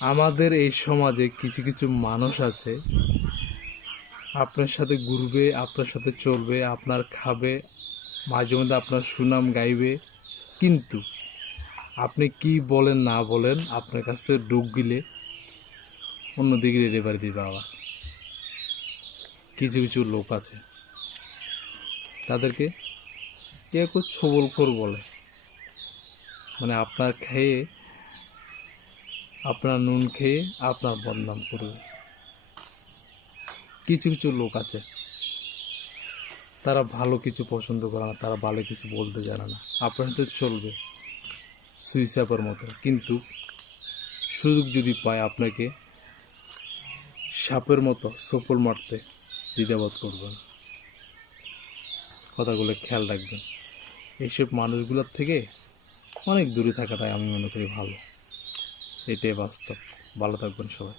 আমাদের এই সমাজে কিছু কিছু মানুষ আছে, আপনার সাথে ঘুরবে, আপনার সাথে চলবে, আপনার খাবে, মাঝে মধ্যে আপনার সুনাম গাইবে, কিন্তু আপনি কি বলেন না বলেন আপনার কাছ থেকে ডুব গিলে অন্যদিকে রেবার দিবে। আবার কিছু কিছু লোক আছে, তাদেরকে কেউ ছোবলখোর বলে, মানে আপনার খেয়ে, আপনার নুন খেয়ে আপনার বদনাম করবে। কিছু কিছু লোক আছে, তারা ভালো কিছু পছন্দ করে না, তারা ভালো কিছু বলতে জানে না, আপনার সাথে চলবে সুইসাপের মতো, কিন্তু সুযোগ যদি পায় আপনাকে সাপের মতো সফল মারতে দ্বিধাবোধ করবেন। কথাগুলো খেয়াল রাখবেন। এইসব মানুষগুলোর থেকে অনেক দূরে থাকাটাই আমি মনে করি ভালো। এটাই বাস্তব। ভালো থাকবেন সবাই।